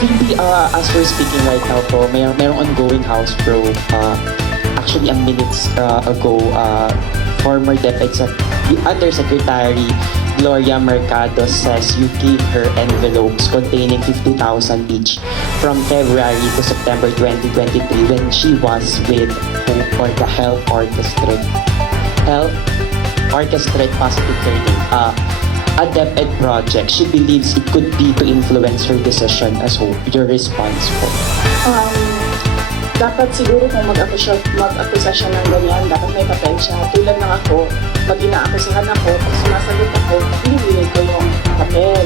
VP, uh, as we're speaking right now po, may merong ongoing House probe. Uh, actually, ang minutes uh, ago, uh, former Sec- Undersecretary Gloria Mercado says you gave her envelopes containing 50,000 each from February to September 2023 when she was with Hope or the Health Orchestra. Health Orchestra Positive Learning. Uh, a DepEd project. She believes it could be to influence her decision as Hope. Your response po. Um, dapat siguro kung mag-akusa, mag-akusa siya ng ganyan, dapat may papel siya. Tulad ng ako, pag inaakusahan ako, pag sumasagot ako, binibigay ko yung papel.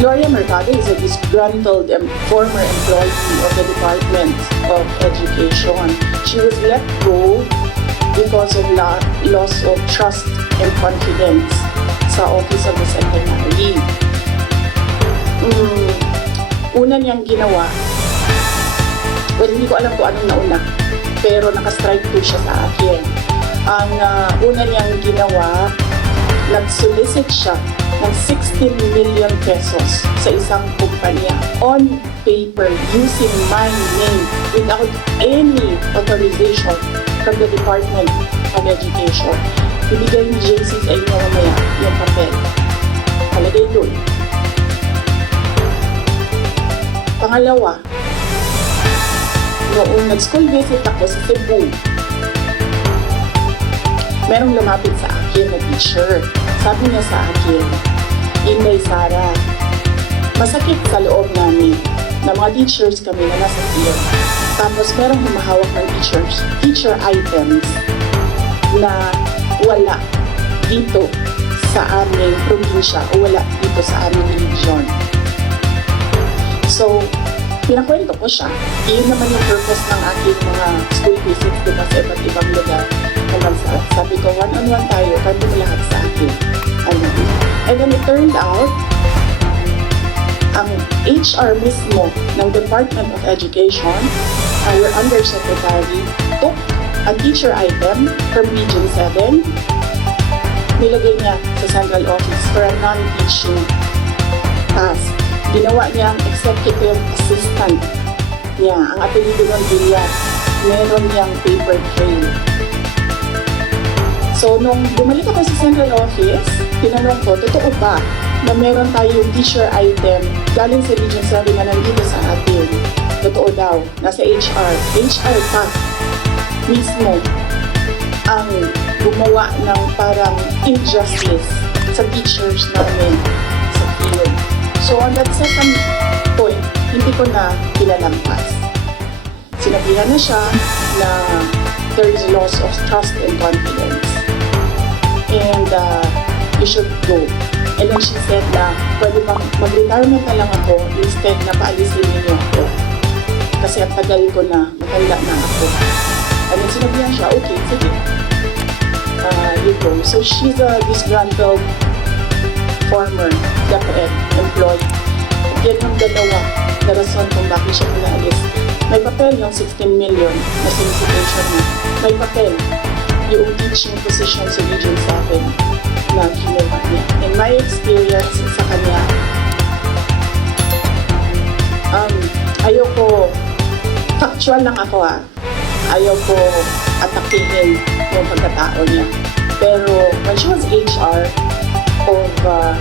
Gloria Mercado is a disgruntled former employee of the Department of Education. She was let go because of la- loss of trust and confidence sa Office of the Secretary. Mm, una niyang ginawa, well, hindi ko alam kung anong nauna, pero nakastrike po siya sa akin. Ang ah, una niyang ginawa, nag-solicit siya ng 16 million pesos sa isang kumpanya on paper using my name without any authorization from the Department of Education. Ibigay ni JC sa inyo mamaya yung papel. Palagay doon. Pangalawa, noong nag-school visit ako sa Cebu, merong lumapit sa akin na teacher. Sabi niya sa akin, Inday Sara, masakit sa loob namin na mga teachers kami na nasa field. Tapos merong humahawak ng teachers, teacher items na wala dito sa aming probinsya o wala dito sa aming region. So, pinakwento ko siya. Iyon naman yung purpose ng aking mga school visits diba, sa iba't ibang lugar ng bansa. Sabi ko, one-on-one tayo, kanto mo lahat sa akin. Ano, and then it turned out, ang HR mismo ng Department of Education, our undersecretary, took a teacher item from Region 7, nilagay niya sa central office for a non-teaching task. Ginawa niya ang executive assistant niya, ang apelido ng Villar. Meron niyang paper trail. So, nung bumalik ako sa central office, tinanong ko, totoo ba na meron tayong teacher item galing sa Region 7 na nandito sa atin? Totoo daw, nasa HR. HR pa mismo ang gumawa ng parang injustice sa teachers namin sa field. So on that second point, hindi ko na pinalampas. Sinabihan na siya na there is loss of trust and confidence. And uh, you should go. And then she said na pwede bang mag-retirement na lang ako instead na paalisin ninyo ako. Kasi ang tagal ko na, matanda na ako. And then sinabihan siya, okay, sige. Uh, you go. So she's a disgruntled former DepEd employee. Yan yung dalawa na rason kung bakit siya pinalis. May papel yung 16 million na solicitation niya. May papel yung teaching position sa Region 7 na kinuha niya. In my experience sa kanya, um, ayoko, factual lang ako ah, ayaw ko atakihin yung pagkatao niya. Pero when she was HR of uh,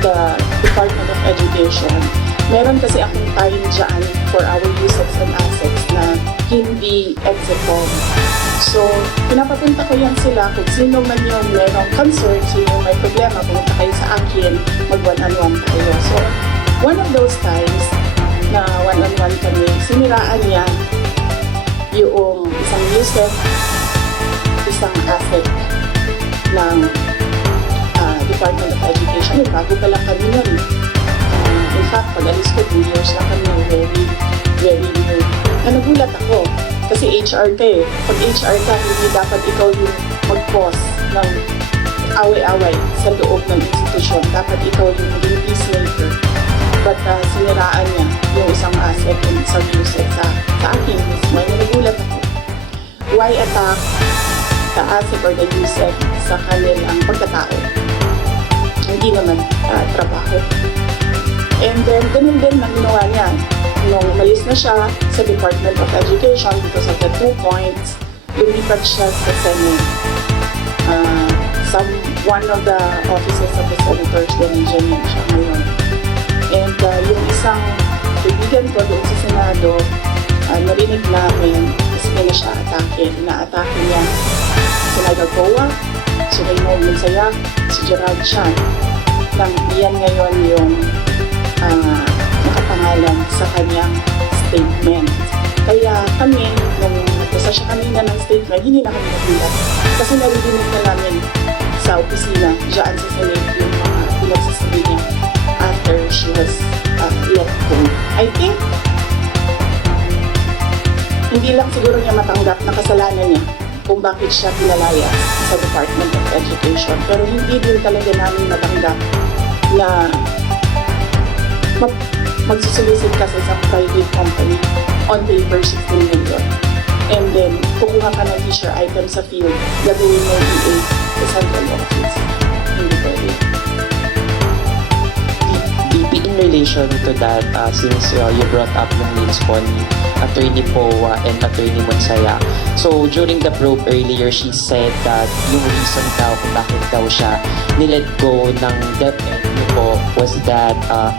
the Department of Education, meron kasi akong time dyan for our users and assets na hindi execom. So, pinapapunta ko yan sila kung sino man yung merong concern, sino may problema, pumunta kayo sa akin, mag one-on-one tayo. So, one of those times na one-on-one kami, siniraan niya yung isang user, isang asset ng ah, Department of Education. Bago pa lang kami nun. Ah, in fact, pag alis ko, two years lang kami, very, very new. Na nagulat ako, kasi HR ka eh. Pag HR ka, hindi dapat ikaw yung mag-pause ng away-away sa loob ng institusyon. Dapat ikaw yung maging peacemaker. But uh, siniraan niya yung isang asset and The asset or user sa kanilang pagkatao? Hindi naman uh, trabaho. And then, ganun din nangyari na siya sa Department of Education because of the two points. Lumipat siya sa Senate. Ah, some, one of the offices of the senators din nandiyan siya ngayon. And uh, yung isang kaibigan ko doon sa Senado, uh, narinig namin na siya atake. Inaatake niya si Coa, si Raymond Monsayak, si Gerald Chan. Nang iyan ngayon yung ah, nakapangalan sa kanyang statement. Kaya kami, nung nagpasa siya kanina ng statement, hindi na kami nagulat. Kasi naririnig na namin sa opisina, dyan sa Senate, yung mga pinagsasabi niya after she was uh, let go. I think, hindi lang siguro niya matanggap na kasalanan niya kung bakit siya pinalaya sa Department of Education. Pero hindi din talaga namin matanggap na mag magsusulisit ka sa isang private company on paper 16 million. And then, kukuha ka ng leisure item sa field, gagawin mo EA sa central office. Relation to that, uh, since uh, you brought up yung names po ni Attorney Poa and Attorney Monsaya. So, during the probe earlier, she said that yung reason daw kung bakit daw siya nilet go ng DepEd po was that uh,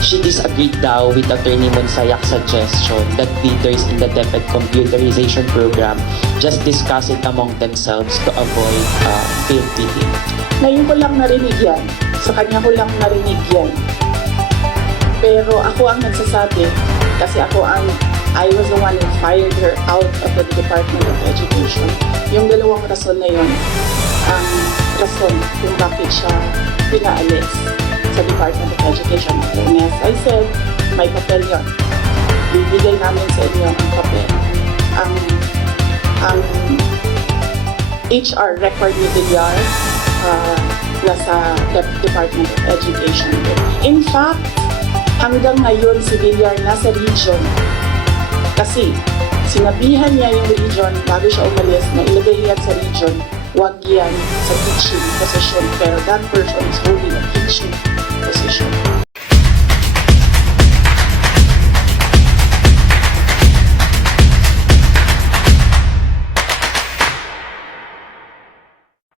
she disagreed daw with Attorney Monsayak's suggestion that leaders in the DepEd computerization program just discuss it among themselves to avoid uh, field bidding. Ngayon ko lang narinig yan. Sa kanya ko lang narinig yan. Pero ako ang nagsasabi, kasi ako ang, I was the one who fired her out of the Department of Education. Yung dalawang rason na yon ang rason kung bakit siya pinaalis sa Department of Education. And as I said, may papel yon. Bibigay namin sa inyo ang papel. Ang, ang HR record ni Villar uh, nasa Dep- Department of Education. In fact, hanggang ngayon si Villar nasa region. Kasi sinabihan niya yung region bago siya umalis na ilagay yan sa region, wag yan sa teaching position. Pero that person is holding a teaching